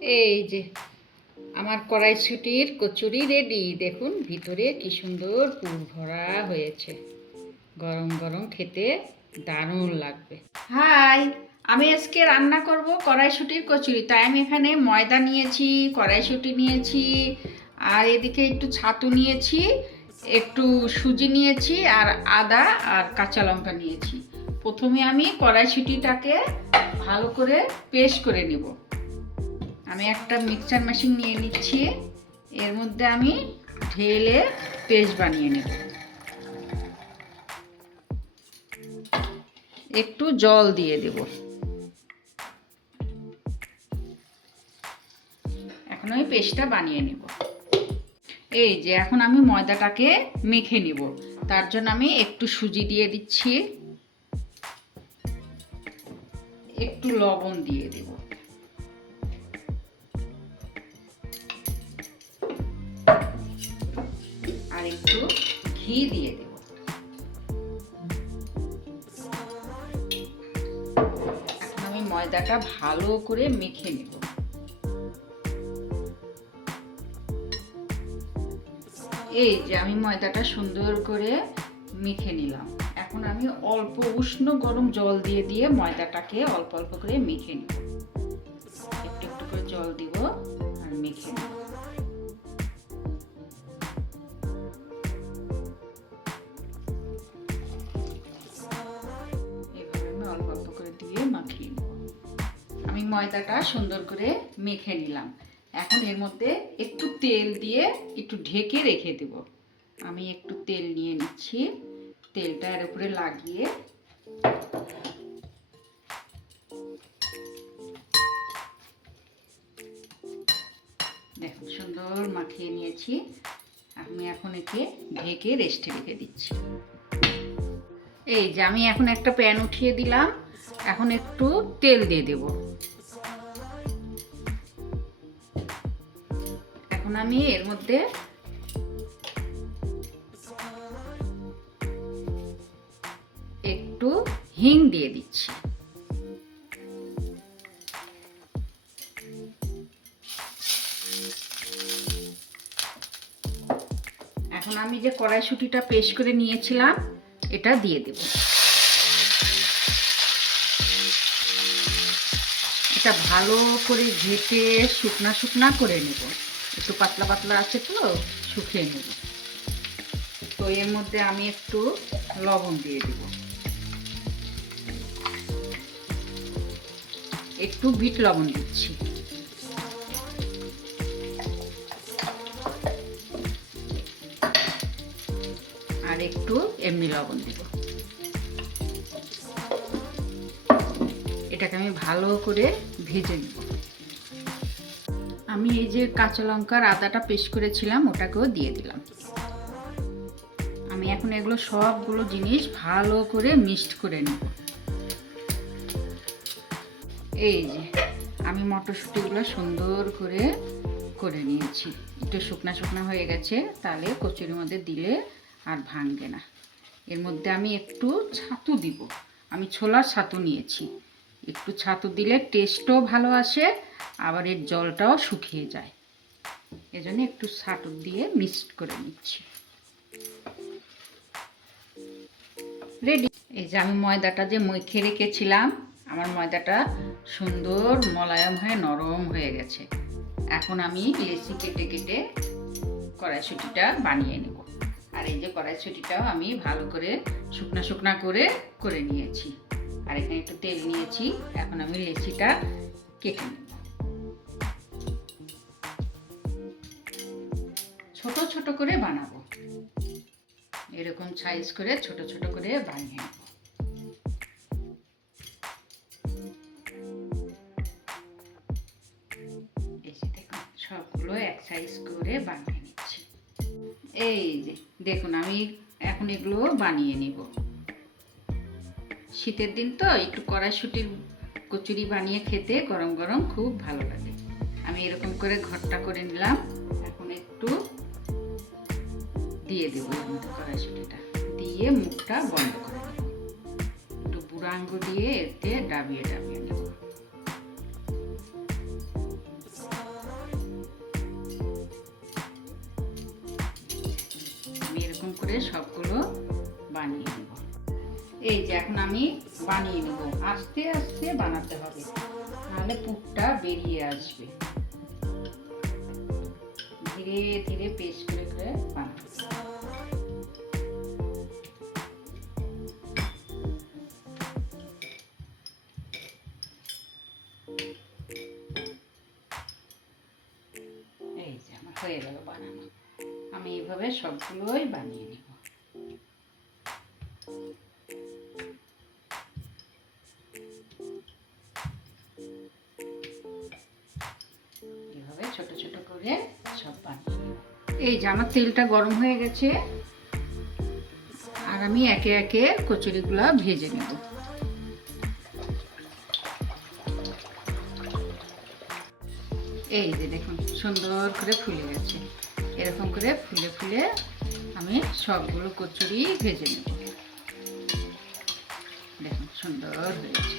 এই যে আমার কড়াইশুঁটির কচুরি রেডি। দেখুন ভিতরে কি সুন্দর পুর ভরা হয়েছে। গরম গরম খেতে দারুণ লাগবে। হাই, আমি আজকে রান্না করব কড়াইশুঁটির কচুরি। তাই আমি এখানে ময়দা নিয়েছি, কড়াইশুঁটি নিয়েছি, আর এদিকে একটু ছাতু নিয়েছি, একটু সুজি নিয়েছি, আর আদা আর কাঁচা লঙ্কা নিয়েছি। প্রথমে আমি কড়াইশুঁটিটাকে ভালো করে পেস্ট করে নেব। আমি একটা মিক্সচার মেশিন নিয়ে নিচ্ছি, এর মধ্যে আমি ঢেলে পেস্ট বানিয়ে নেব। একটু জল দিয়ে দেব। এখন আমি পেস্টটা বানিয়ে নেব। এই যে এখন আমি ময়দাটাকে মেখে নেব। তার জন্য আমি একটু সুজি দিয়ে দিচ্ছি, একটু লবণ দিয়ে দেব, আর একটু ঘি দিয়ে দেব। এখন আমি ময়দাটা ভালো করে মেখে নেব। এই যে আমি ময়দাটা সুন্দর করে মেখে নিলাম। এখন আমি অল্প উষ্ণ গরম জল দিয়ে দিয়ে ময়দাটাকে অল্প অল্প করে মেখে নেব। একটু একটু করে জল দিব আর মেখে নেব। এভাবে আমি অল্প অল্প করে দিয়ে মাখিয়ে নেব। আমি ময়দাটা সুন্দর করে মেখে নিলাম। এখন এর মধ্যে একটু তেল দিয়ে একটু ঢেকে রেখে দেব। আমি একটু তেল নিয়ে নিচ্ছি, তেলটা এর উপরে লাগিয়ে দেখুন সুন্দর মাখিয়ে নিয়েছি। আমি এখন একে ঢেকে রেস্টে রেখে দিচ্ছি। এই যে আমি এখন একটা প্যান উঠিয়ে দিলাম। এখন একটু তেল দিয়ে দেব। এখন আমি এর মধ্যে একটু হিং দিয়ে দিচ্ছি। এখন আমি যে কড়াইশুঁটিটা পেস্ট করে নিয়েছিলাম এটা দিয়ে দেব। এটা ভালো করে ঘেটে শুকনা শুকনা করে নেব। একটু পাতলা পাতলা আছে তো, শুকিয়ে নেব। তো এর মধ্যে আমি একটু লবণ দিয়ে দেব, একটু বিট লবণ দিচ্ছি, আর একটু এমনি লবণ দেব। এটাকে আমি ভালো করে ভেজে নেব। আমি এই যে কাঁচা লঙ্কার আদাটা পেস্ট করেছিলাম ওটাকেও দিয়ে দিলাম। আমি এখন এগুলো সবগুলো জিনিস ভালো করে মিক্সড করে নেব। এই যে আমি মটরশুঁটিগুলো সুন্দর করে করে নিয়েছি। একটু শুকনা শুকনা হয়ে গেছে, তাহলে কচুরির মধ্যে দিলে আর ভাঙবে না। এর মধ্যে আমি একটু ছাতু দিব। আমি ছোলার ছাতু নিয়েছি। একটু ছাতু দিলে টেস্টও ভালো আসে, আবার এর জলটাও শুকিয়ে যায়। এজন্য একটু ছাতু দিয়ে মিক্সড করে নিচ্ছি। রেডি। এই যে আমি ময়দাটা যে মেখে রেখেছিলাম, আমার ময়দাটা সুন্দর মোলায়েম হয়ে নরম হয়ে গেছে। এখন আমি লেচি কেটে কেটে কড়াইশুঁটিটা বানিয়ে নেব। আর এই যে কড়াইশুঁটিটাও আমি ভালো করে শুকনা শুকনা করে করে নিয়েছি। আর এখানে একটু তেল নিয়েছি। এখন আমি লেচিটা কেটে নেব। ছোট ছোট করে বানাবো। এরকম সাইজ করে ছোট ছোট করে বানিয়ে নেব। সবগুলো এক সাইজ করে বানিয়ে নিচ্ছি। এই যে দেখুন আমি এখন এগুলো বানিয়ে নিব। শীতের দিন তো একটু কড়াইশুঁটির কচুরি বানিয়ে খেতে গরম গরম খুব ভালো লাগে। আমি এরকম করে ঘরটা করে নিলাম। এখন একটু দিয়ে দেবো এর মধ্যে কড়াইশুঁটিটা দিয়ে মুখটা বন্ধ করে দেবো। একটু বুড়ো আঙুল দিয়ে এতে ডাবিয়ে ডাবিয়ে নেব। এরকম করে সবগুলো বানিয়ে নেব। এই যে এখন আমি বানিয়ে নেব, আস্তে আস্তে বানাতে হবে, নাহলে পুরটা বেরিয়ে আসবে। ধীরে ধীরে পেস্ট করে করে বানাতে হবে। এই যে আমার হয়ে গেল বানানো। আমি এইভাবে সবগুলোই বানিয়ে নেব। এভাবে ছোট ছোট করে সব বানিয়ে নেব। এই যে আমার তেলটা গরম হয়ে গেছে, আর আমি একে একে কচুরিগুলো ভেজে নেব। এই যে দেখুন সুন্দর করে ফুলে গেছে, এরকম করে ফুলে ফুলে আমি সবগুলো কচুরি ভেজে নেব। দেখুন সুন্দর হয়েছে।